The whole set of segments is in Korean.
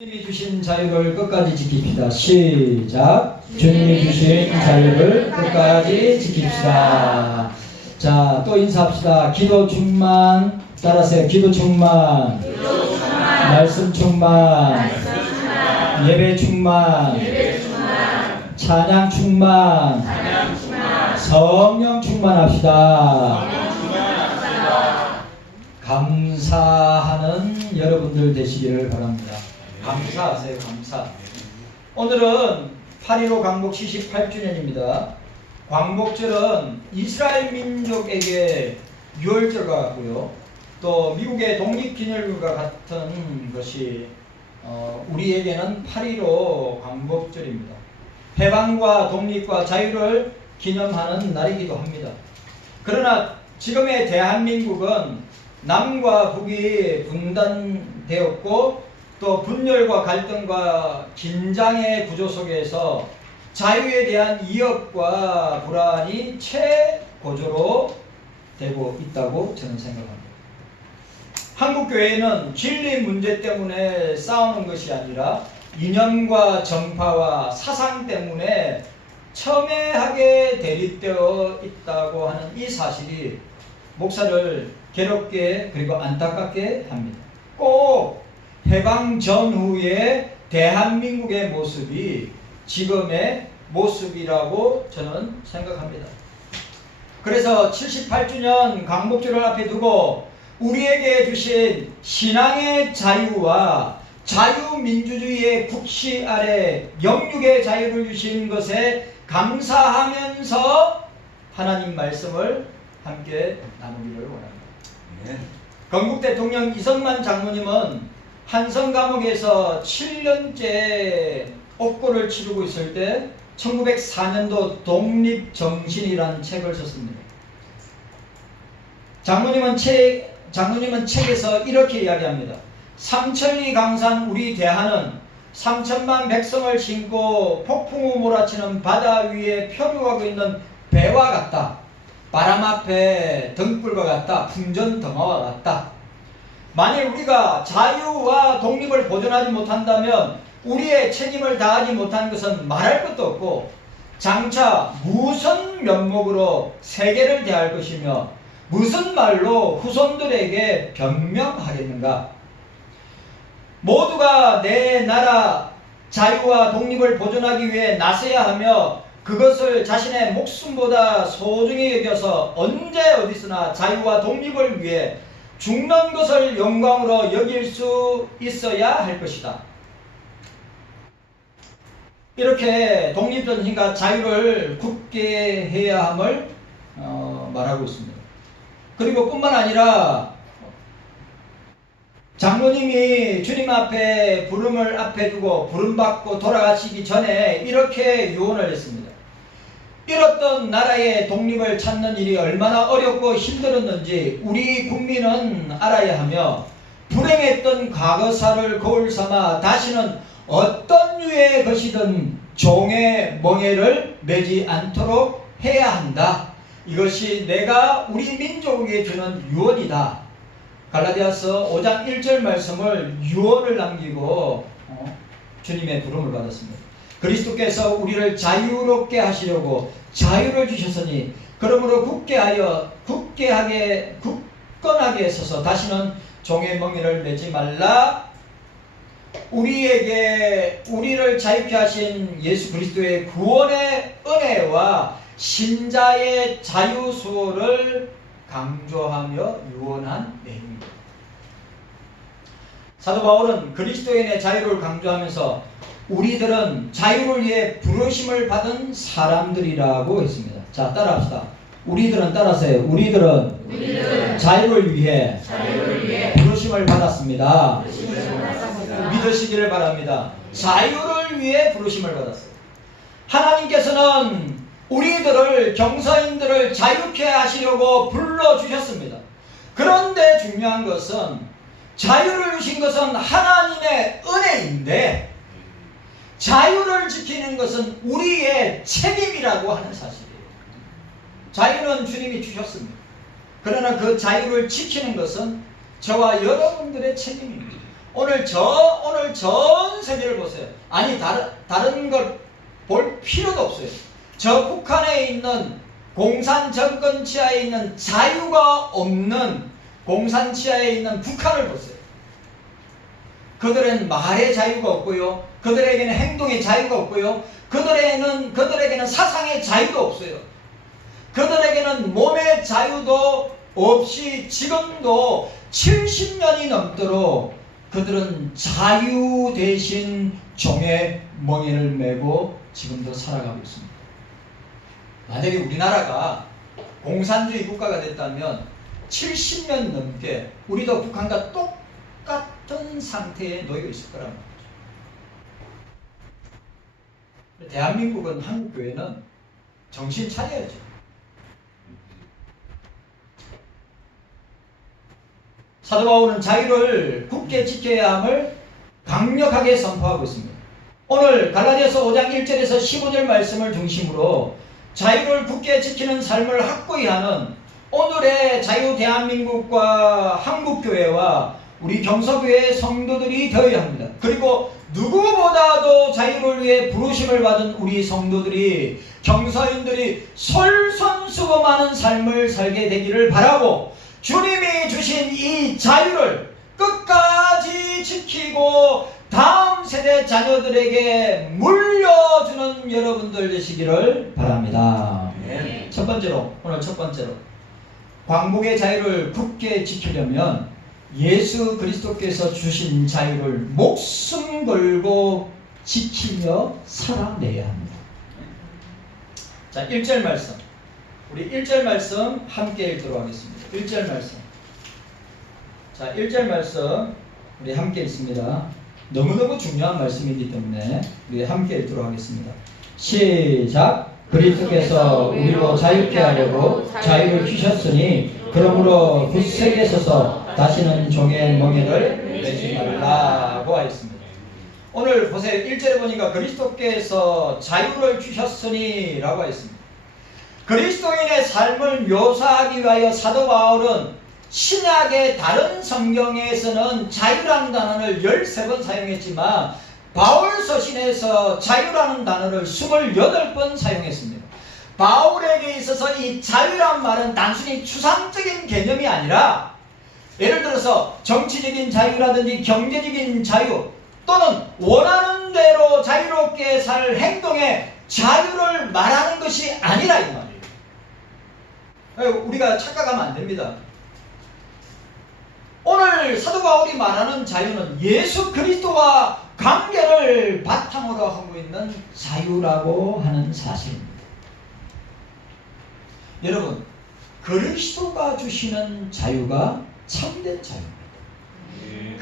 주님이 주신 자유를 끝까지 지킵시다. 시작. 주님이 주신 자유를 끝까지 지킵시다. 자, 또 인사합시다. 기도 충만. 따라하세요. 기도 충만. 말씀 충만. 예배 충만. 찬양 충만. 성령 충만합시다. 감사하는 여러분들 되시기를 바랍니다. 감사하세요. 감사. 오늘은 8.15 광복 78주년입니다. 광복절은 이스라엘 민족에게 유월절과 같고요. 또 미국의 독립기념일과 같은 것이 우리에게는 8.15 광복절입니다. 해방과 독립과 자유를 기념하는 날이기도 합니다. 그러나 지금의 대한민국은 남과 북이 분단되었고 또 분열과 갈등과 긴장의 구조 속에서 자유에 대한 위협과 불안이 최고조로 되고 있다고 저는 생각합니다. 한국교회는 진리 문제 때문에 싸우는 것이 아니라 이념과 정파와 사상 때문에 첨예하게 대립되어 있다고 하는 이 사실이 목사를 괴롭게 그리고 안타깝게 합니다. 꼭 해방 전후의 대한민국의 모습이 지금의 모습이라고 저는 생각합니다. 그래서 78주년 광복절을 앞에 두고 우리에게 주신 신앙의 자유와 자유민주주의의 국시 아래 영육의 자유를 주신 것에 감사하면서 하나님 말씀을 함께 나누기를 원합니다. 건국 대통령 이승만 장로님은 한성 감옥에서 7년째 옥고를 치르고 있을 때 1904년도 독립정신이라는 책을 썼습니다. 장로님은 책에서 이렇게 이야기합니다. 삼천리 강산 우리 대한은 3천만 백성을 싣고 폭풍우 몰아치는 바다 위에漂流하고 있는 배와 같다. 바람 앞에 등불과 같다. 풍전등화와 같다. 만일 우리가 자유와 독립을 보존하지 못한다면 우리의 책임을 다하지 못한 것은 말할 것도 없고 장차 무슨 면목으로 세계를 대할 것이며 무슨 말로 후손들에게 변명하겠는가. 모두가 내 나라 자유와 독립을 보존하기 위해 나서야 하며 그것을 자신의 목숨보다 소중히 여겨서 언제 어디서나 자유와 독립을 위해 죽는 것을 영광으로 여길 수 있어야 할 것이다. 이렇게 독립전신과 자유를 굳게 해야 함을 말하고 있습니다. 그리고 뿐만 아니라 장로님이 주님 앞에 부름을 앞에 두고 부름받고 돌아가시기 전에 이렇게 유언을 했습니다. 잃었던 나라의 독립을 찾는 일이 얼마나 어렵고 힘들었는지 우리 국민은 알아야 하며 불행했던 과거사를 거울 삼아 다시는 어떤 유의 것이든 종의 멍에를 매지 않도록 해야 한다. 이것이 내가 우리 민족에게 주는 유언이다. 갈라디아서 5장 1절 말씀을 유언을 남기고 주님의 부름을 받았습니다. 그리스도께서 우리를 자유롭게 하시려고 자유를 주셨으니 그러므로 굳건하게 서서 다시는 종의 멍에를 매지 말라. 우리를 자유케 하신 예수 그리스도의 구원의 은혜와 신자의 자유 수호를 강조하며 유언한 내용입니다. 사도 바울은 그리스도인의 자유를 강조하면서 우리들은 자유를 위해 부르심을 받은 사람들이라고 했습니다. 자, 따라합시다. 우리들은 따라하세요. 우리들은 자유를 위해 부르심을 받았습니다. 믿으시기를 바랍니다. 자유를 위해 부르심을 받았어요. 하나님께서는 우리들을 경서인들을 자유케 하시려고 불러주셨습니다. 그런데 중요한 것은 자유를 주신 것은 하나님의 은혜인데 자유를 지키는 것은 우리의 책임이라고 하는 사실이에요. 자유는 주님이 주셨습니다. 그러나 그 자유를 지키는 것은 저와 여러분들의 책임입니다. 오늘 전 세계를 보세요. 아니 다른 걸 볼 필요도 없어요. 저 북한에 있는 공산 정권 치하에 있는 자유가 없는 공산 치하에 있는 북한을 보세요. 그들은 말의 자유가 없고요. 그들에게는 행동의 자유가 없고요. 그들에게는 사상의 자유도 없어요. 그들에게는 몸의 자유도 없이 지금도 70년이 넘도록 그들은 자유 대신 종의 멍에를 메고 지금도 살아가고 있습니다. 만약에 우리나라가 공산주의 국가가 됐다면 70년 넘게 우리도 북한과 똑같은 상태에 놓여 있을 거란 말이죠. 대한민국은, 한국교회는 정신 차려야죠. 사도 바울은 자유를 굳게 지켜야 함을 강력하게 선포하고 있습니다. 오늘 갈라디아서 5장 1절에서 15절 말씀을 중심으로 자유를 굳게 지키는 삶을 확고히 하는 오늘의 자유 대한민국과 한국교회와 우리 경서교회의 성도들이 되어야 합니다. 그리고 누구보다도 자유를 위해 부르심을 받은 우리 성도들이, 경서인들이 솔선수범하는 삶을 살게 되기를 바라고, 주님이 주신 이 자유를 끝까지 지키고 다음 세대 자녀들에게 물려주는 여러분들 되시기를 바랍니다. 네. 오늘 첫 번째로 광복의 자유를 굳게 지키려면 예수 그리스도께서 주신 자유를 목숨 걸고 지키며 살아내야 합니다. 자, 1절 말씀. 우리 1절 말씀 함께 읽도록 하겠습니다. 1절 말씀. 자, 1절 말씀 우리 함께 읽습니다. 너무너무 중요한 말씀이기 때문에 우리 함께 읽도록 하겠습니다. 시작. 그리스도께서 우리로 자유케 하려고 자유를 주셨으니 그러므로 굳세게 서서 다시는 종의 멍에를 매지 말라고 하였습니다. 오늘 보세요. 1절에 보니까 그리스도께서 자유를 주셨으니 라고 하였습니다. 그리스도인의 삶을 묘사하기 위하여 사도 바울은 신약의 다른 성경에서는 자유라는 단어를 13번 사용했지만 바울 서신에서 자유라는 단어를 28번 사용했습니다. 바울에게 있어서 이 자유란 말은 단순히 추상적인 개념이 아니라, 예를 들어서 정치적인 자유라든지 경제적인 자유, 또는 원하는 대로 자유롭게 살 행동의 자유를 말하는 것이 아니라 이 말이에요. 우리가 착각하면 안 됩니다. 오늘 사도 바울이 말하는 자유는 예수 그리스도와 관계를 바탕으로 하고 있는 자유라고 하는 사실입니다. 여러분, 그리스도가 주시는 자유가 참된 자유입니다.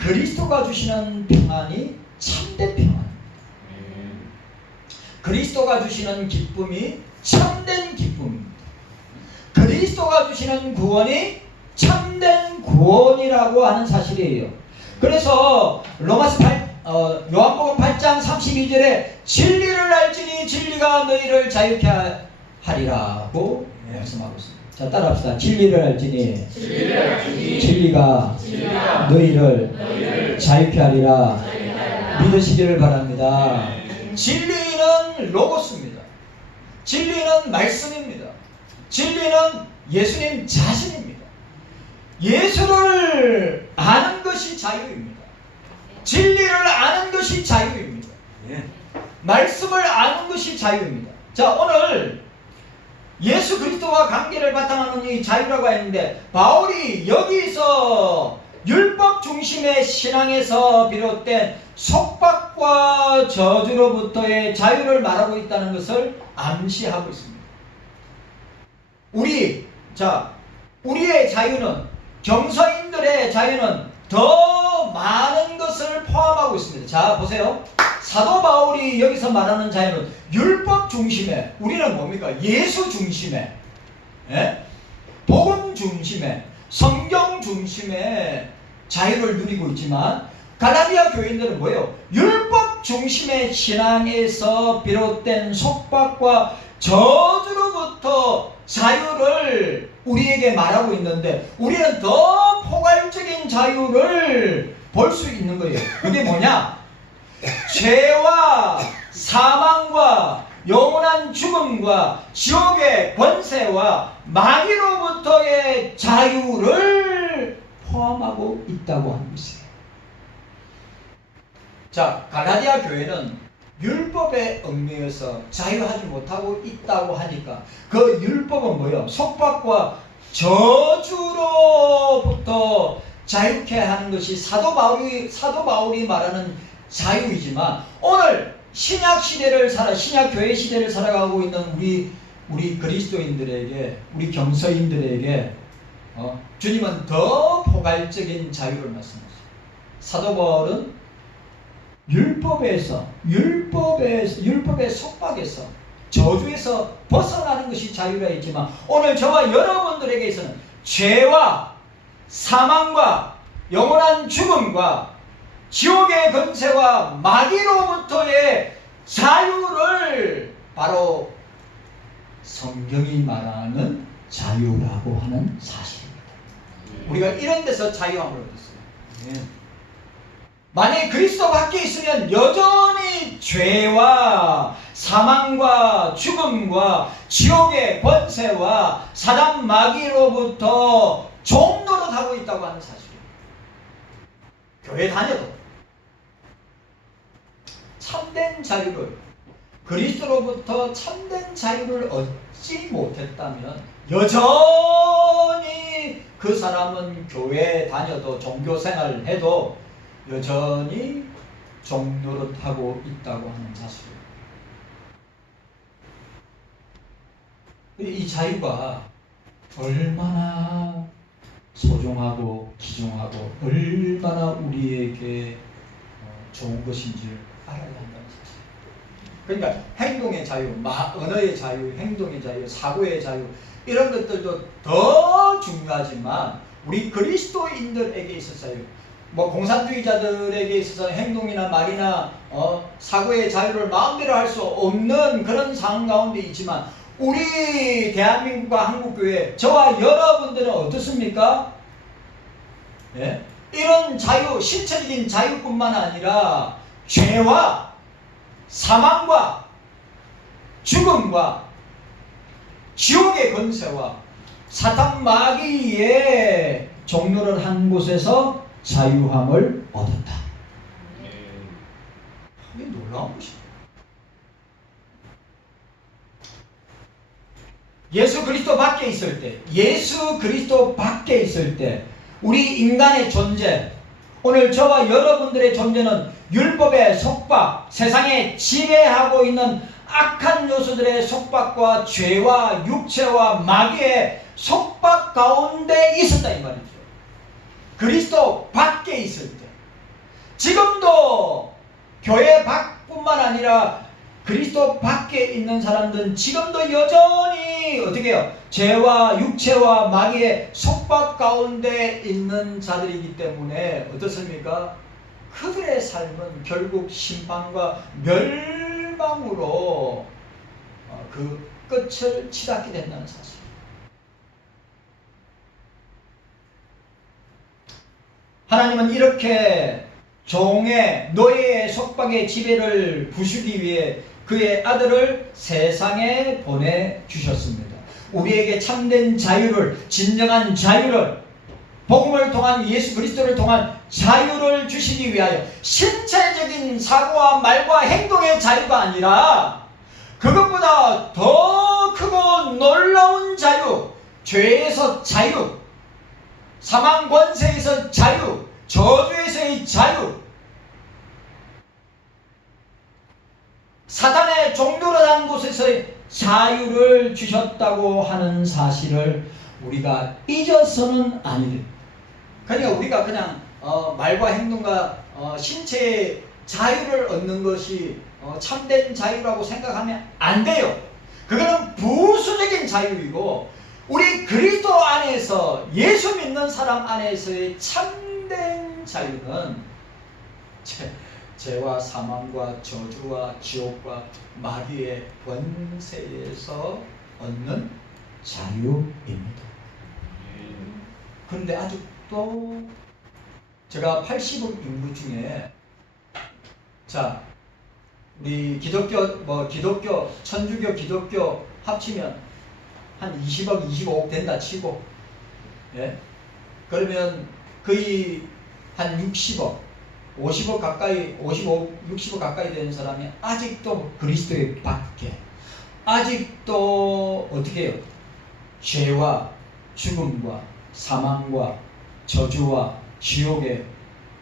그리스도가 주시는 평안이 참된 평안입니다. 그리스도가 주시는 기쁨이 참된 기쁨입니다. 그리스도가 주시는 구원이 참된 구원이라고 하는 사실이에요. 그래서 요한복음 8장 32절에 진리를 알지니 진리가 너희를 자유케 하리라고 말씀하고 있습니다. 자, 따라합시다. 진리를 알지니 진리가 너희를 자유케 하리라. 믿으시기를 바랍니다. 진리는 로고스입니다. 진리는 말씀입니다. 진리는 예수님 자신입니다. 예수를 아는 것이 자유입니다. 진리를 아는 것이 자유입니다. 말씀을 아는 것이 자유입니다. 자, 오늘 예수 그리스도와 관계를 바탕하는 이 자유라고 했는데, 바울이 여기서 율법 중심의 신앙에서 비롯된 속박과 저주로부터의 자유를 말하고 있다는 것을 암시하고 있습니다. 우리의 자유는, 경서인들의 자유는 더 많은 것을 포함하고 있습니다. 자, 보세요. 사도 바울이 여기서 말하는 자유는 율법 중심의, 우리는 뭡니까? 예수 중심의, 복음 중심의, 성경 중심의 자유를 누리고 있지만, 갈라디아 교인들은 뭐예요? 율법 중심의 신앙에서 비롯된 속박과 저주로부터 자유를 우리에게 말하고 있는데, 우리는 더 포괄적인 자유를 볼 수 있는 거예요. 그게 뭐냐? 죄와 사망과 영원한 죽음과 지옥의 권세와 마귀로부터의 자유를 포함하고 있다고 하는 것이에요. 자, 갈라디아 교회는 율법에 얽매여서 자유하지 못하고 있다고 하니까 그 율법은 뭐예요? 속박과 저주로부터 자유케 하는 것이 사도 바울이 말하는 자유이지만, 오늘 신약 교회 시대를 살아가고 있는 우리 그리스도인들에게, 우리 경서인들에게 주님은 더 포괄적인 자유를 말씀하셨어요. 사도 바울은 율법의 속박에서, 저주에서 벗어나는 것이 자유라 했지만, 오늘 저와 여러분들에게서는 죄와 사망과 영원한 죽음과 지옥의 권세와 마귀로부터의 자유를 바로 성경이 말하는 자유라고 하는 사실입니다. 우리가 이런 데서 자유함을 얻었어요. 만약에 그리스도 밖에 있으면 여전히 죄와 사망과 죽음과 지옥의 권세와 사단 마귀로부터 종노릇하고 있다고 하는 사실이에요. 교회 다녀도 참된 자유를, 그리스도로부터 참된 자유를 얻지 못했다면 여전히 그 사람은 교회 다녀도 종교생활을 해도 여전히 종노릇하고 있다고 하는 사실이에요. 이 자유가 얼마나 소중하고 귀중하고 얼마나 우리에게 좋은 것인지를 알아야 한다는 사실. 그러니까 행동의 자유, 언어의 자유, 행동의 자유, 사고의 자유, 이런 것들도 더 중요하지만 우리 그리스도인들에게 있어서요, 공산주의자들에게 있어서 행동이나 말이나 사고의 자유를 마음대로 할 수 없는 그런 상황 가운데 있지만, 우리 대한민국과 한국교회, 저와 여러분들은 어떻습니까? 예? 이런 자유, 신체적인 자유뿐만 아니라 죄와 사망과 죽음과 지옥의 권세와 사탄 마귀의 종노를 한 곳에서 자유함을 얻었다. 이게 놀라운 것입니다. 예수 그리스도 밖에 있을 때 우리 인간의 존재, 오늘 저와 여러분들의 존재는 율법의 속박, 세상에 지배하고 있는 악한 요소들의 속박과 죄와 육체와 마귀의 속박 가운데 있었다 이 말이죠. 그리스도 밖에 있을 때, 지금도 교회 밖뿐만 아니라 그리스도 밖에 있는 사람들은 지금도 여전히 어떻게 해요? 죄와 육체와 마귀의 속박 가운데 있는 자들이기 때문에 어떻습니까? 그들의 삶은 결국 심판과 멸망으로 그 끝을 치닫게 된다는 사실. 하나님은 이렇게 종의 노예의 속박의 지배를 부수기 위해 그의 아들을 세상에 보내주셨습니다. 우리에게 참된 자유를, 진정한 자유를, 복음을 통한 예수 그리스도를 통한 자유를 주시기 위하여 신체적인 사고와 말과 행동의 자유가 아니라 그것보다 더 크고 놀라운 자유, 죄에서 자유, 사망 권세에서 자유, 저주에서의 자유, 사탄의 종노릇한 곳에서의 자유를 주셨다고 하는 사실을 우리가 잊어서는 아니 됩니다. 그러니까 우리가 그냥 말과 행동과 신체의 자유를 얻는 것이 참된 자유라고 생각하면 안 돼요. 그거는 부수적인 자유이고, 우리 그리스도 안에서, 예수 믿는 사람 안에서의 참된 자유는 죄와 사망과 저주와 지옥과 마귀의 권세에서 얻는 자유입니다. 그런데 아직도 제가 80억 인구 중에 자 우리 기독교, 천주교, 기독교 합치면 한 20억, 25억 된다 치고, 예? 그러면 거의 한 60억, 50억 가까이, 60억 가까이 되는 사람이 아직도 그리스도의 밖에, 아직도 어떻게 해요? 죄와 죽음과 사망과 저주와 지옥의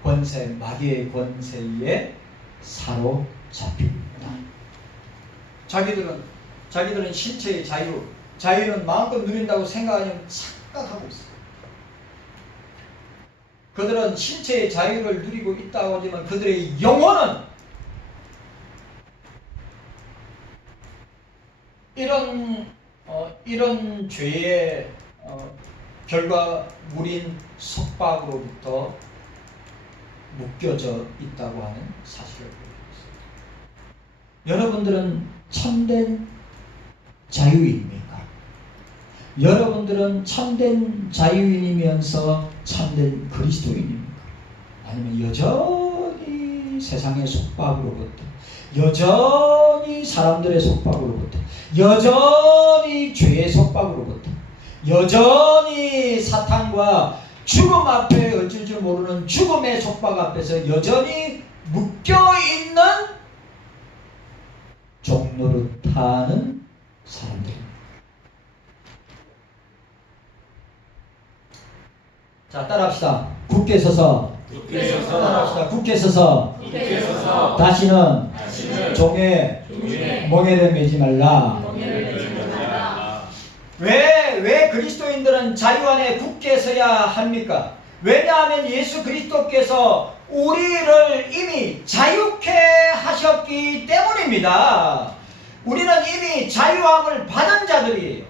권세, 마귀의 권세에 사로잡힙니다. 자기들은 신체의 자유는 마음껏 누린다고 착각하고 있어요. 그들은 신체의 자유를 누리고 있다고 하지만 그들의 영혼은 이런 죄의 결과물인 속박으로부터 묶여져 있다고 하는 사실을 보여주었습니다. 여러분들은 참된 자유인입니까? 여러분들은 참된 자유인이면서 참된 그리스도인입니까? 아니면 여전히 세상의 속박으로부터, 여전히 사람들의 속박으로부터, 여전히 죄의 속박으로부터, 여전히 사탄과 죽음 앞에 어쩔 줄 모르는 죽음의 속박 앞에서 여전히 묶여있는 종노릇하는 사람들입니다. 자, 따라합시다. 굳게 서서. 따라합시다. 굳게 서서. 다시는 종의 멍에를 매지 말라. 왜 그리스도인들은 자유 안에 굳게 서야 합니까? 왜냐하면 예수 그리스도께서 우리를 이미 자유케 하셨기 때문입니다. 우리는 이미 자유함을 받은 자들이에요.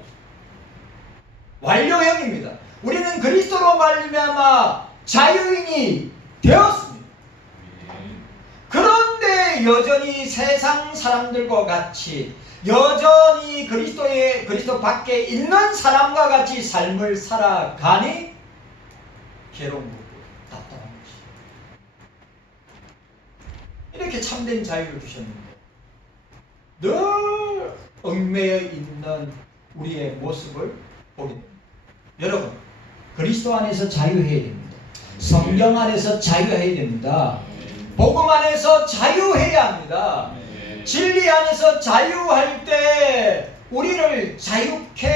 완료형입니다. 우리는 그리스도로 말미암아 자유인이 되었습니다. 그런데 여전히 세상 사람들과 같이, 여전히 그리스도 밖에 있는 사람과 같이 삶을 살아가니 괴로운 거고 답답한 것이. 이렇게 참된 자유를 주셨는데 늘 얽매여 있는 우리의 모습을 보게 됩니다. 여러분, 그리스도 안에서 자유해야 됩니다. 성경 안에서 자유해야 됩니다. 복음 안에서 자유해야 합니다. 진리 안에서 자유할 때 우리를 자유케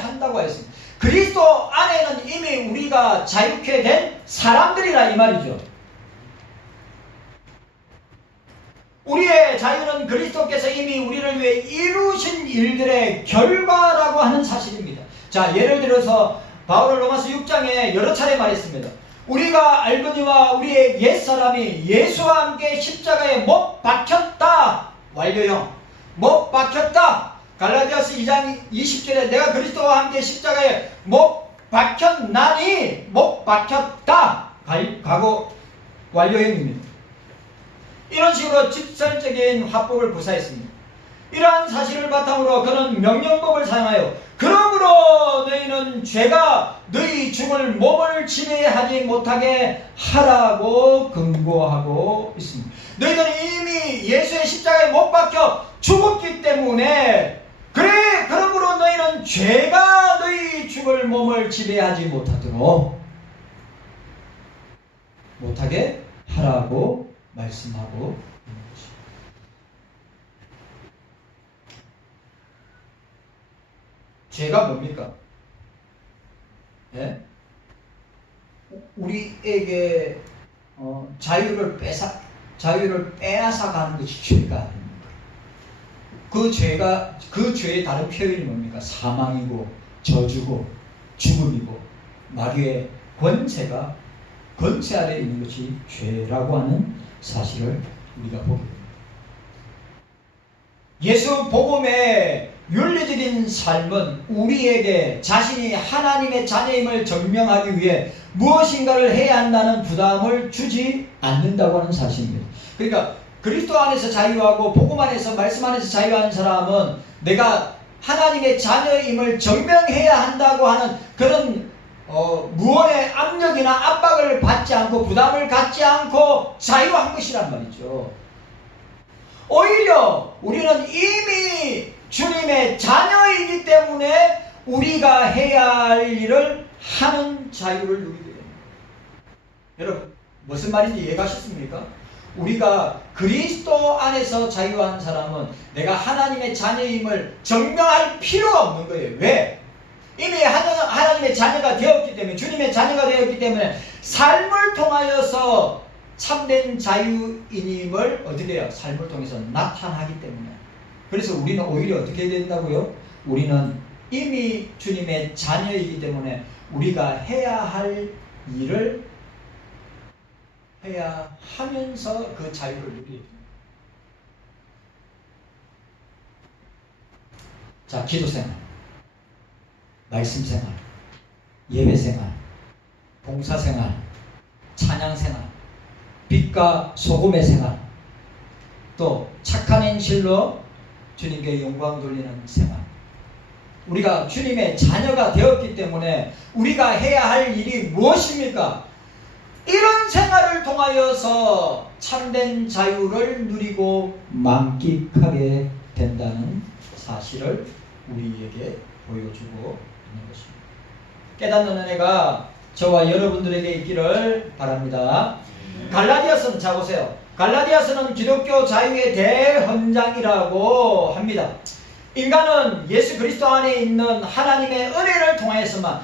한다고 했습니다. 그리스도 안에는 이미 우리가 자유케 된 사람들이라 이 말이죠. 우리의 자유는 그리스도께서 이미 우리를 위해 이루신 일들의 결과라고 하는 사실입니다. 자, 예를 들어서 바울은 로마서 6장에 여러 차례 말했습니다. 우리가 알거니와 우리의 옛사람이 예수와 함께 십자가에 못 박혔다. 완료형. 못 박혔다. 갈라디아서 2장 20절에 내가 그리스도와 함께 십자가에 못 박혔나니 못 박혔다. 과거 완료형입니다. 이런 식으로 직설적인 화법을 구사했습니다. 이러한 사실을 바탕으로 그는 명령법을 사용하여 그러므로 너희는 죄가 너희 죽을 몸을 지배하지 못하게 하라고 금고하고 있습니다. 너희는 이미 예수의 십자가에 못 박혀 죽었기 때문에 그러므로 너희는 죄가 너희 죽을 몸을 지배하지 못하게 하라고 말씀하고 있는 것입니다. 죄가 뭡니까? 예? 우리에게 자유를 빼앗아 가는 것이 죄가 아닙니까? 그 죄의 다른 표현이 뭡니까? 사망이고 저주고 죽음이고 마귀의 권세 아래에 있는 것이 죄라고 하는 사실을 우리가 보게 됩니다. 예수 복음의 윤리적인 삶은 우리에게 자신이 하나님의 자녀임을 증명하기 위해 무엇인가를 해야 한다는 부담을 주지 않는다고 하는 사실입니다. 그러니까 그리스도 안에서 자유하고 복음 안에서 말씀 안에서 자유한 사람은 내가 하나님의 자녀임을 증명해야 한다고 하는 그런 무언의 압력이나 압박을 받지 않고 부담을 갖지 않고 자유한 것이란 말이죠. 오히려 우리는 이미 주님의 자녀이기 때문에 우리가 해야 할 일을 하는 자유를 누리게 됩니다. 여러분, 무슨 말인지 이해가셨습니까? 우리가 그리스도 안에서 자유한 사람은 내가 하나님의 자녀임을 증명할 필요가 없는 거예요. 왜? 이미 하나님의 자녀가 되었기 때문에, 주님의 자녀가 되었기 때문에 삶을 통하여서 참된 자유인임을 어떻게 해요? 삶을 통해서 나타나기 때문에. 그래서 우리는 오히려 어떻게 해야 된다고요? 우리는 이미 주님의 자녀이기 때문에 우리가 해야 할 일을 해야 하면서 그 자유를 누리게 됩니다. 자, 기도생활, 말씀생활, 예배생활, 봉사생활, 찬양생활, 빛과 소금의 생활, 또 착한 행실로 주님께 영광 돌리는 생활. 우리가 주님의 자녀가 되었기 때문에 우리가 해야 할 일이 무엇입니까? 이런 생활을 통하여서 참된 자유를 누리고 만끽하게 된다는 사실을 우리에게 보여주고 있는 것입니다. 깨닫는 은혜가 저와 여러분들에게 있기를 바랍니다. 갈라디아서는, 자 보세요. 갈라디아서는 기독교 자유의 대헌장이라고 합니다. 인간은 예수 그리스도 안에 있는 하나님의 은혜를 통해서만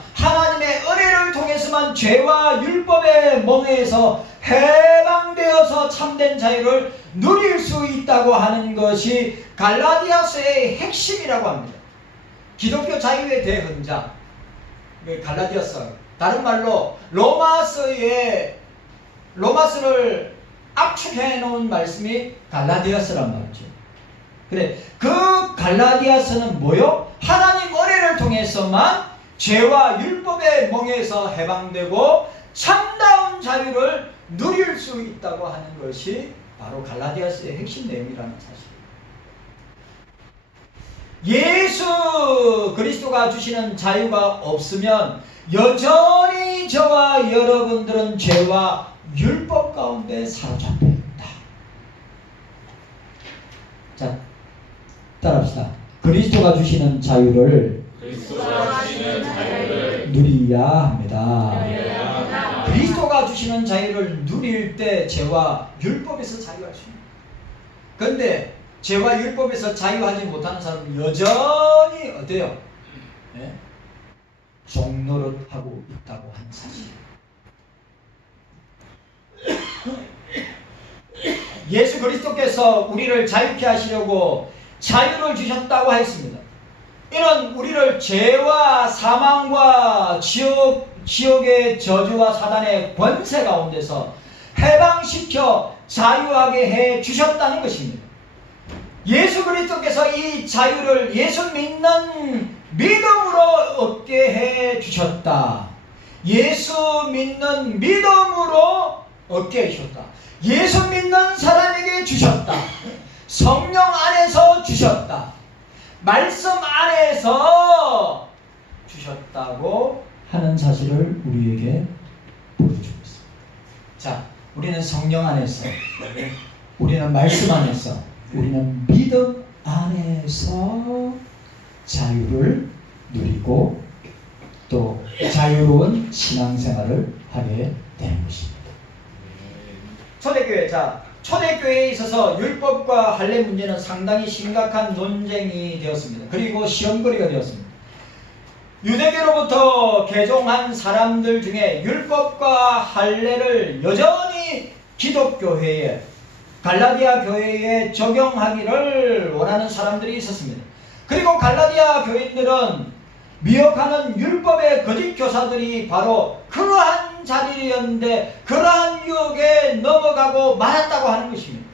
죄와 율법의 멍에서 해방되어서 참된 자유를 누릴 수 있다고 하는 것이 갈라디아서의 핵심이라고 합니다. 기독교 자유의 대헌장, 갈라디아서, 다른 말로 로마서를 압축해 놓은 말씀이 갈라디아서란 말이죠. 그래, 그 갈라디아서는 뭐요? 하나님 은혜를 통해서만 죄와 율법의 멍에서 해방되고 참다운 자유를 누릴 수 있다고 하는 것이 바로 갈라디아서의 핵심 내용이라는 사실. 예수 그리스도가 주시는 자유가 없으면 여전히 저와 여러분들은 죄와 율법 가운데 사로잡혀 있다. 자, 따라합시다. 그리스도가 주시는 자유를 누려야 합니다. 그리스도가 주시는 자유를 누릴 때 죄와 율법에서 자유할 수 있습니다. 그런데 죄와 율법에서 자유하지 못하는 사람은 여전히 어때요? 네? 종노릇하고 있다고 하는 사실. 예수 그리스도께서 우리를 자유케 하시려고 자유를 주셨다고 했습니다. 이는 우리를 죄와 사망과 지옥의 저주와 사단의 권세 가운데서 해방시켜 자유하게 해 주셨다는 것입니다. 예수 그리스도께서 이 자유를 예수 믿는 믿음으로 얻게 해 주셨다. 예수 믿는 믿음으로 얻게 해 주셨다. 예수 믿는 사람에게 주셨다. 성령 안에서 주셨다. 말씀 안에서 주셨다고 하는 사실을 우리에게 보여주고 있습니다. 자, 우리는 성령 안에서, 우리는 말씀 안에서, 우리는 믿음 안에서 자유를 누리고 또 자유로운 신앙생활을 하게 되는 것입니다. 초대교회, 자, 초대교회에 있어서 율법과 할례 문제는 상당히 심각한 논쟁이 되었습니다. 그리고 시험거리가 되었습니다. 유대교로부터 개종한 사람들 중에 율법과 할례를 여전히 기독교회에, 갈라디아 교회에 적용하기를 원하는 사람들이 있었습니다. 그리고 갈라디아 교인들은 미혹하는 율법의 거짓 교사들이 바로 그러한 자리였는데 그러한 유혹에 넘어가고 말았다고 하는 것입니다.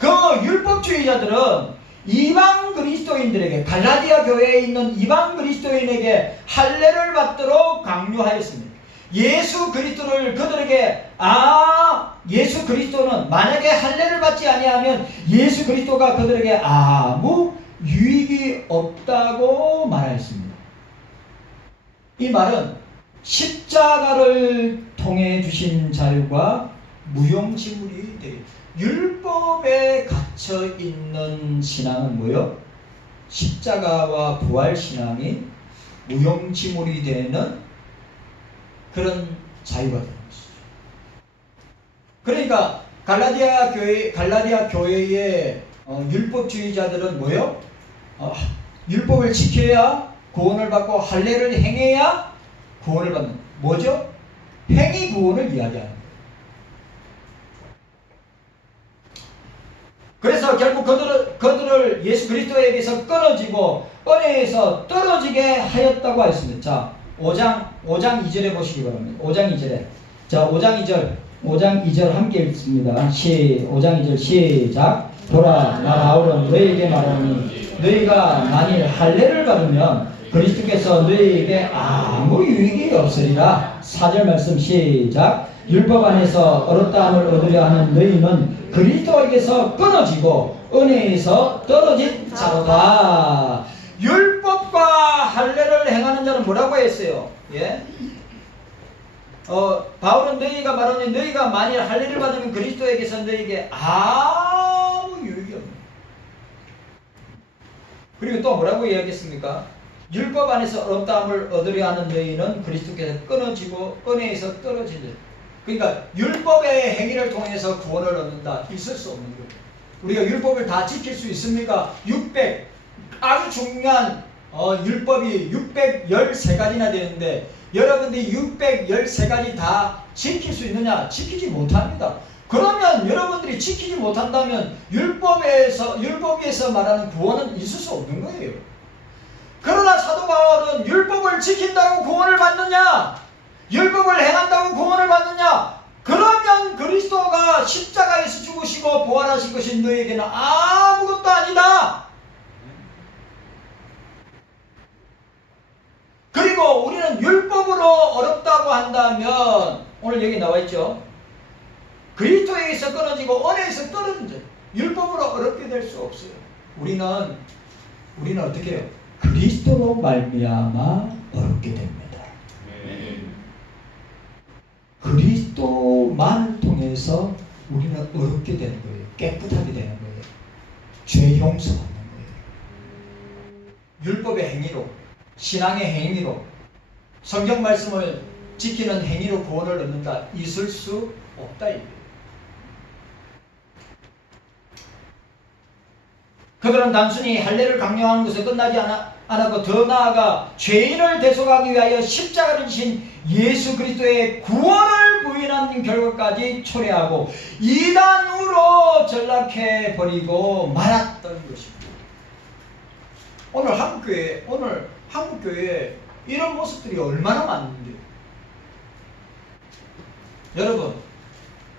그 율법주의자들은 이방 그리스도인들에게, 갈라디아 교회에 있는 이방 그리스도인에게 할례를 받도록 강요하였습니다. 예수 그리스도를 그들에게, 예수 그리스도는 만약에 할례를 받지 아니하면 예수 그리스도가 그들에게 아무 유익이 없다고 말하였습니다. 이 말은 십자가를 통해 주신 자유가 무용지물이 되리. 율법에 갇혀 있는 신앙은 뭐요? 십자가와 부활 신앙이 무용지물이 되는 그런 자유가 되는 것이죠. 그러니까 갈라디아 교회의 율법주의자들은 뭐요? 율법을 지켜야 구원을 받고 할례를 행해야 구원을 받는, 뭐죠? 행위 구원을 이야기하는 거예요. 그래서 결국 그들을 예수 그리스도에게서 끊어지고 은혜에서 떨어지게 하였다고 하였습니다. 자, 5장 2절에 보시기 바랍니다. 5장 2절에. 자, 5장 2절 함께 읽습니다. 5장 2절 시작. 보라, 나 바울은 너희에게 말하니 너희가 만일 할례를 받으면 그리스도께서 너희에게 아무 유익이 없으리라. 4절 말씀 시작. 율법 안에서 어렵다함을 얻으려 하는 너희는 그리스도에게서 끊어지고 은혜에서 떨어진 자로다. 율법과 할례를 행하는 자는 뭐라고 했어요? 예? 바울은 너희가 말하니 너희가 만일 할례를 받으면 그리스도에게서 너희에게 아무 유익이 없는. 그리고 또 뭐라고 이야기했습니까? 율법 안에서 어렵다함을 얻으려 하는 너희는 그리스도께서 끊어지고 은혜에서 떨어진 자. 그러니까 율법의 행위를 통해서 구원을 얻는다. 있을 수 없는 거예요. 우리가 율법을 다 지킬 수 있습니까? 600 아주 중요한 율법이 613가지나 되는데 여러분들이 613가지 다 지킬 수 있느냐? 지키지 못합니다. 그러면 여러분들이 지키지 못한다면 율법 위에서 말하는 구원은 있을 수 없는 거예요. 그러나 사도 바울은 율법을 지킨다고 구원을 받느냐? 율법을 행한다고 구원을 받느냐? 그러면 그리스도가 십자가에서 죽으시고 부활하신 것이 너희에게는 아무것도 아니다. 그리고 우리는 율법으로 어렵다고 한다면 오늘 여기 나와 있죠. 그리스도에게서 끊어지고 은혜에서 떨어진 자. 율법으로 어렵게 될 수 없어요. 우리는 어떻게 해요? 그리스도로 말미암아 어렵게 됩니다. 그리스도만을 통해서 우리는 어렵게 되는 거예요. 깨끗하게 되는 거예요. 죄 용서받는 거예요. 율법의 행위로, 신앙의 행위로, 성경 말씀을 지키는 행위로 구원을 얻는다. 있을 수 없다. 그들은 단순히 할례를 강요하는 것에 끝나지 않았고 더 나아가 죄인을 대속하기 위하여 십자가를 지신 예수 그리스도의 구원을 부인하는 결과까지 초래하고 이단으로 전락해버리고 말았던 것입니다. 오늘 한국교회에 이런 모습들이 얼마나 많은데요.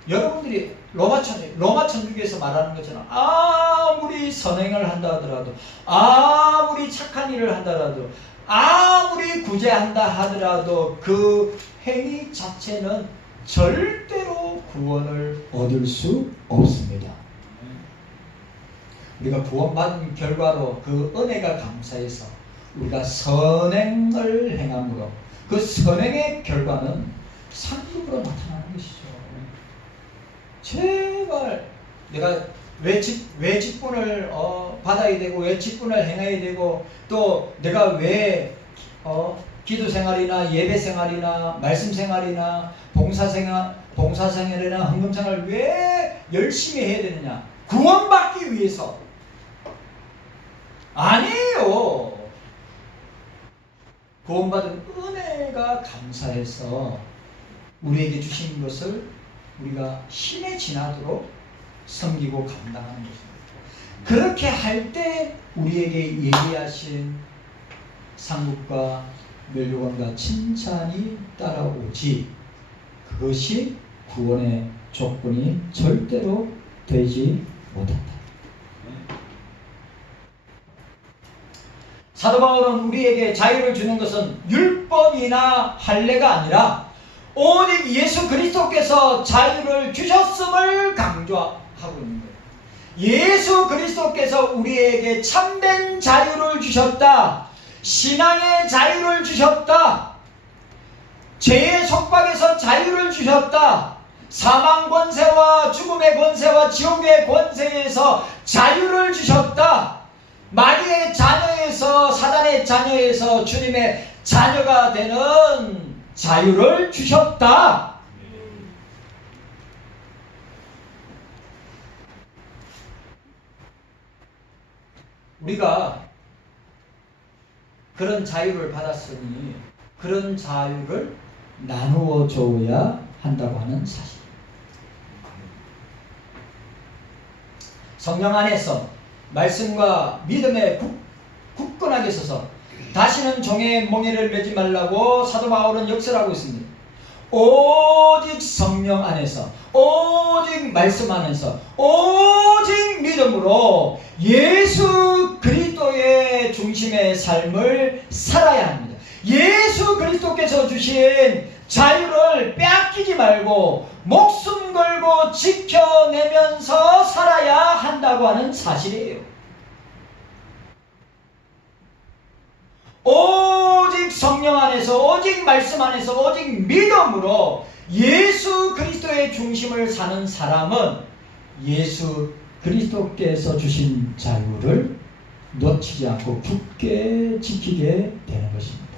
여러분들이 로마 천주교에서 말하는 것처럼 아무리 선행을 한다 하더라도, 아무리 착한 일을 한다라도, 아무리 구제한다 하더라도 그 행위 자체는 절대로 구원을 얻을 수 없습니다. 우리가 구원받은 결과로 그 은혜가 감사해서 우리가 선행을 행함으로 그 선행의 결과는 상급으로 나타나는 것이죠. 제발 내가 왜 직분을 받아야 되고 왜 직분을 행해야 되고 또 내가 왜 기도 생활이나 예배 생활이나 말씀 생활이나 봉사 생활이나 헌금 생활을 왜 열심히 해야 되느냐? 구원받기 위해서. 아니에요. 구원받은 은혜가 감사해서 우리에게 주신 것을 우리가 힘에 지나도록 섬기고 감당하는 것입니다. 그렇게 할 때 우리에게 예비하신 상급과 멸류관과 칭찬이 따라오지, 그것이 구원의 조건이 절대로 되지 못한다. 사도 바울은 우리에게 자유를 주는 것은 율법이나 할례가 아니라 오직 예수 그리스도께서 자유를 주셨음을 강조하고 있는 거예요. 예수 그리스도께서 우리에게 참된 자유를 주셨다. 신앙의 자유를 주셨다. 죄의 속박에서 자유를 주셨다. 사망 권세와 죽음의 권세와 지옥의 권세에서 자유를 주셨다. 마귀의 자녀에서, 사단의 자녀에서 주님의 자녀가 되는 자유를 주셨다. 우리가 그런 자유를 받았으니 그런 자유를 나누어 줘야 한다고 하는 사실. 성령 안에서 말씀과 믿음에 굳건하게 서서 다시는 종의 멍에를 매지 말라고 사도 바울은 역설하고 있습니다. 오직 성령 안에서, 오직 말씀 안에서, 오직 믿음으로 예수 그리스도의 중심의 삶을 살아야 합니다. 예수 그리스도께서 주신 자유를 빼앗기지 말고 목숨 걸고 지켜내면서 살아야 한다고 하는 사실이에요. 오직 성령 안에서, 오직 말씀 안에서, 오직 믿음으로 예수 그리스도의 중심을 사는 사람은 예수 그리스도께서 주신 자유를 놓치지 않고 굳게 지키게 되는 것입니다.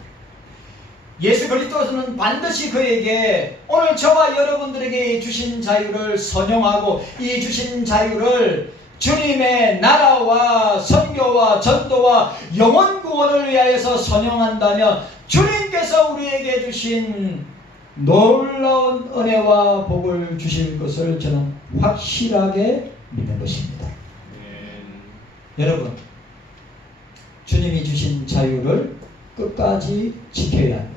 예수 그리스도는 반드시 그에게 오늘 저와 여러분들에게 주신 자유를 선용하고 이 주신 자유를 주님의 나라와 선교와 전도와 영혼 구원을 위하여서 선용한다면 주님께서 우리에게 주신 놀라운 은혜와 복을 주실 것을 저는 확실하게 믿는 것입니다. 여러분, 주님이 주신 자유를 끝까지 지켜야 합니다.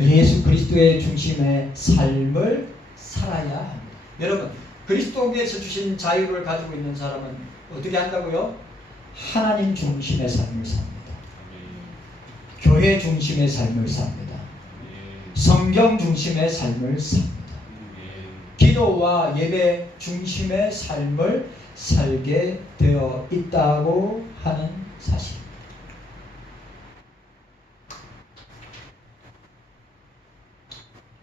예수 그리스도의 중심의 삶을 살아야 합니다. 여러분, 그리스도께서 주신 자유를 가지고 있는 사람은 어떻게 한다고요? 하나님 중심의 삶을 삽니다. 교회 중심의 삶을 삽니다. 성경 중심의 삶을 삽니다. 기도와 예배 중심의 삶을 살게 되어 있다고 하는 사실입니다.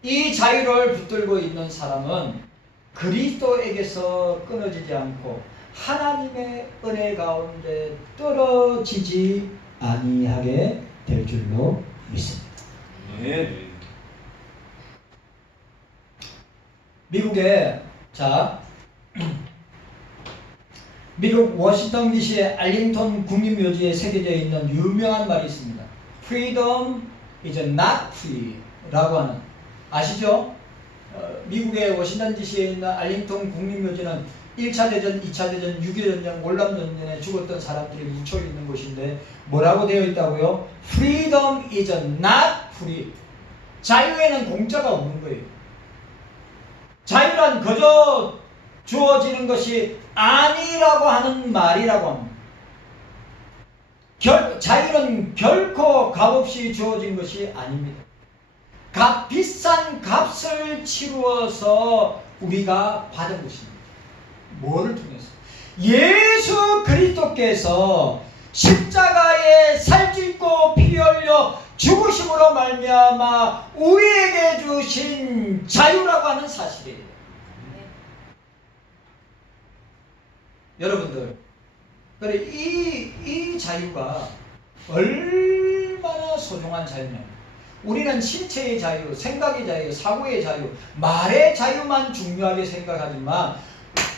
이 자유를 붙들고 있는 사람은 그리스도에게서 끊어지지 않고 하나님의 은혜 가운데 떨어지지 아니하게 될 줄로 믿습니다. 미국 워싱턴 DC의 알링턴 국립묘지에 새겨져 있는 유명한 말이 있습니다. Freedom is not free 라고 하는, 아시죠? 미국의 워싱턴 DC에 있는 알링턴 국립묘지는 1차 대전, 2차 대전, 6.25 전쟁, 월남전쟁에 죽었던 사람들이 묻혀 있는 곳인데 뭐라고 되어 있다고요? Freedom is not free. 자유에는 공짜가 없는 거예요. 자유란 그저 주어지는 것이 아니라고 하는 말이라고 합니다. 자유는 결코 값없이 주어진 것이 아닙니다. 비싼 값을 치루어서 우리가 받은 것입니다. 뭐를 통해서? 예수 그리스도께서 십자가에 살짓고 피 흘려 죽으심으로 말미암아 우리에게 주신 자유라고 하는 사실이에요. 여러분들, 그래 이 자유가 얼마나 소중한 자유냐? 우리는 신체의 자유, 생각의 자유, 사고의 자유, 말의 자유만 중요하게 생각하지만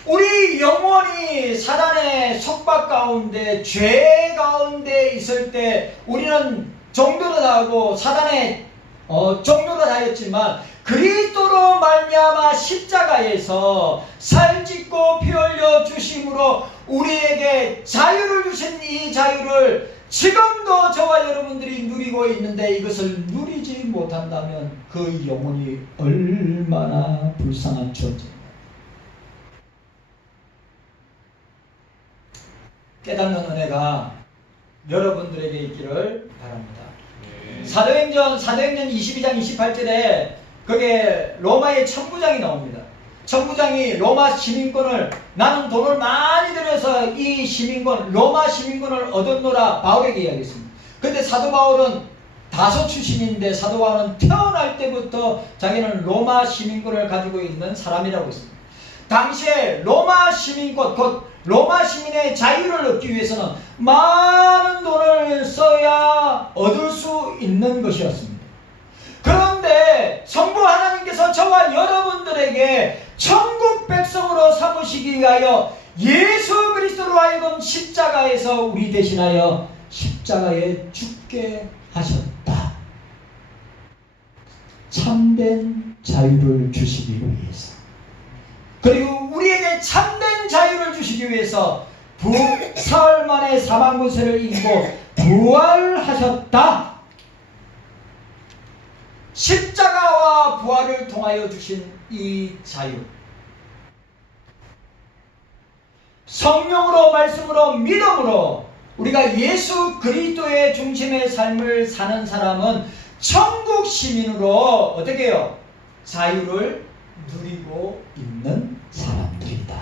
우리 영혼이 사단의 속박 가운데, 죄 가운데 있을 때 우리는 종교도 다하고 사단의 종교도 다했지만 그리스도로 말미암아 십자가에서 살짓고 피 흘려 주심으로 우리에게 자유를 주신 이 자유를 지금도 저와 여러분들이 누리고 있는데 이것을 누리지 못한다면 그 영혼이 얼마나 불쌍한 존재입니다. 깨닫는 은혜가 여러분들에게 있기를 바랍니다. 사도행전 22장 28절에 거기에 로마의 천부장이 나옵니다. 천부장이 로마 시민권을, 나는 돈을 많이 들여서 이 시민권, 로마 시민권을 얻었노라 바울에게 이야기했습니다. 근데 사도 바울은 다소 출신인데 사도 바울은 태어날 때부터 자기는 로마 시민권을 가지고 있는 사람이라고 했습니다. 당시에 로마 시민권, 곧 로마 시민의 자유를 얻기 위해서는 많은 돈을 써야 얻을 수 있는 것이었습니다. 그런데 성부 하나님께서 저와 여러분들에게 천국 백성으로 삼으시기 위하여 예수 그리스도로 하여금 십자가에서 우리 대신하여 십자가에 죽게 하셨다. 참된 자유를 주시기 위해서, 그리고 우리에게 참된 자유를 주시기 위해서 사흘 만에 사망 권세를 이기고 부활하셨다. 십자가와 부활을 통하여 주신 이 자유, 성령으로 말씀으로 믿음으로 우리가 예수 그리스도의 중심의 삶을 사는 사람은 천국 시민으로 어떻게 해요? 자유를 누리고 있는 사람들이다.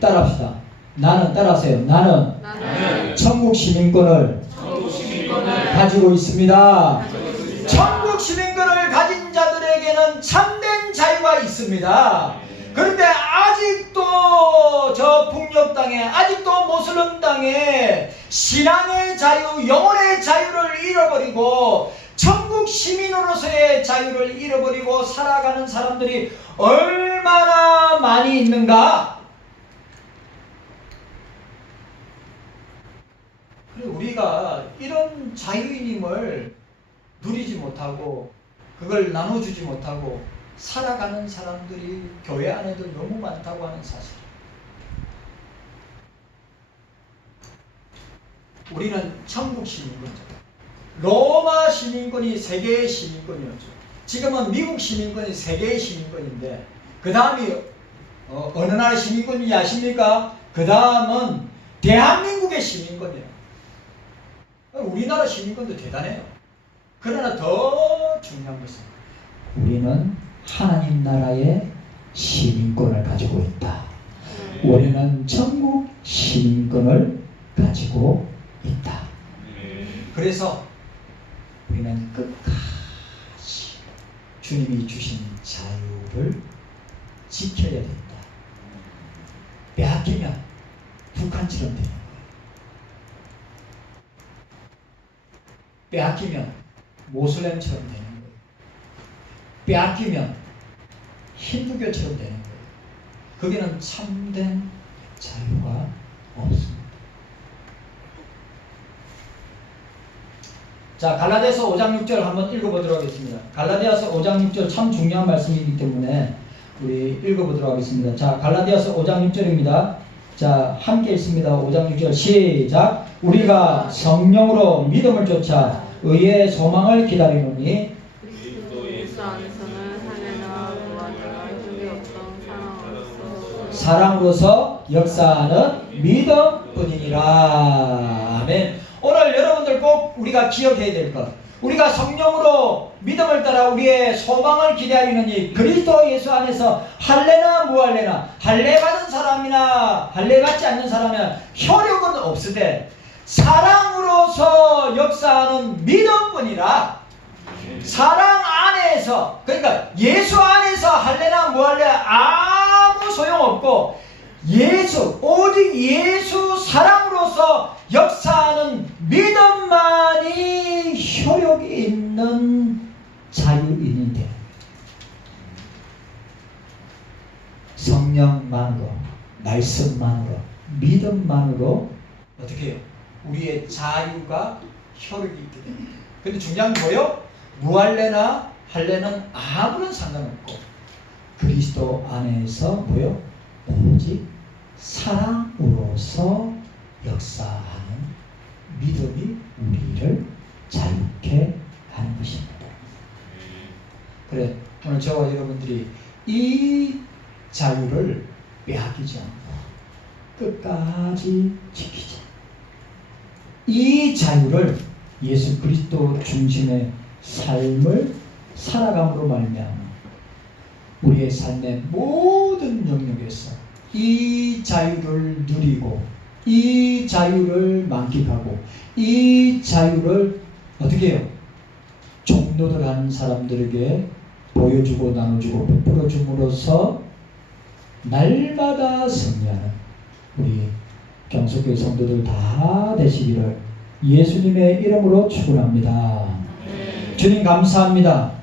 따라합시다. 나는, 따라하세요. 나는 천국 시민권을 가지고 있습니다. 천국 시민권을 가진 자들에게는 참된 자유가 있습니다. 그런데 아직도 저 북녘 땅에, 아직도 모슬림 땅에 신앙의 자유, 영혼의 자유를 잃어버리고 천국 시민으로서의 자유를 잃어버리고 살아가는 사람들이 얼마나 많이 있는가? 우리가 이런 자유인임을 누리지 못하고 그걸 나눠주지 못하고 살아가는 사람들이 교회 안에도 너무 많다고 하는 사실. 우리는 천국 시민권이죠. 로마 시민권이 세계의 시민권이었죠. 지금은 미국 시민권이 세계의 시민권인데 그 다음이 어느 나라 시민권인지 아십니까? 그 다음은 대한민국의 시민권이에요. 우리나라 시민권도 대단해요. 그러나 더 중요한 것은 우리는 하나님 나라의 시민권을 가지고 있다. 우리는 천국 시민권을 가지고 있다. 그래서 우리는 끝까지 주님이 주신 자유를 지켜야 된다. 빼앗기면 북한처럼 되는 거예요. 빼앗기면 모슬렘처럼 되는 거예요. 빼앗기면 힌두교처럼 되는 거예요. 거기는 참된 자유가 없습니다. 자, 갈라디아서 5장 6절 한번 읽어보도록 하겠습니다. 갈라디아서 5장 6절 참 중요한 말씀이기 때문에 우리 읽어보도록 하겠습니다. 자, 갈라디아서 5장 6절입니다. 자, 함께 읽습니다. 5장 6절 시작. 우리가 성령으로 믿음을 쫓아 의의 소망을 기다리노니 그리스도 예수 안에서는 할례나 무할례나 흠이 없던 사랑으로서 역사하는 믿음뿐이니라. 아멘. 오늘 여러분들 꼭 우리가 기억해야 될 것, 우리가 성령으로 믿음을 따라 우리의 소망을 기다리느니 그리스도 예수 안에서 할례나 무할례나, 할례 받은 사람이나 할례 받지 않는 사람은 효력은 없으되 사랑으로서 역사하는 믿음뿐이라. 사랑 안에서, 그러니까 예수 안에서 할례나 무할례 아무 소용없고 오직 예수 사랑으로서 역사하는 믿음만이 효력이 있는 자유인인데, 성령만으로, 말씀만으로, 믿음만으로 어떻게 해요? 우리의 자유가 효력이 있게 됩니다. 근데 중요한 건 뭐예요? 무할례나 할례는 아무런 상관없고 그리스도 안에서 뭐예요? 오직 사랑으로서 역사하는 믿음이 우리를 자유케 하는 것입니다. 그래, 오늘 저와 여러분들이 이 자유를 빼앗기지 않고 끝까지 지키자. 이 자유를 예수 그리스도 중심의 삶을 살아감으로 말미암아 우리의 삶의 모든 영역에서 이 자유를 누리고 이 자유를 만끽하고 이 자유를 어떻게 해요? 전도를 한 사람들에게 보여주고 나눠주고 베풀어 줌으로써 날마다 승리하는 우리 경속교회 성도들 다 되시기를 예수님의 이름으로 축원합니다. 주님 감사합니다.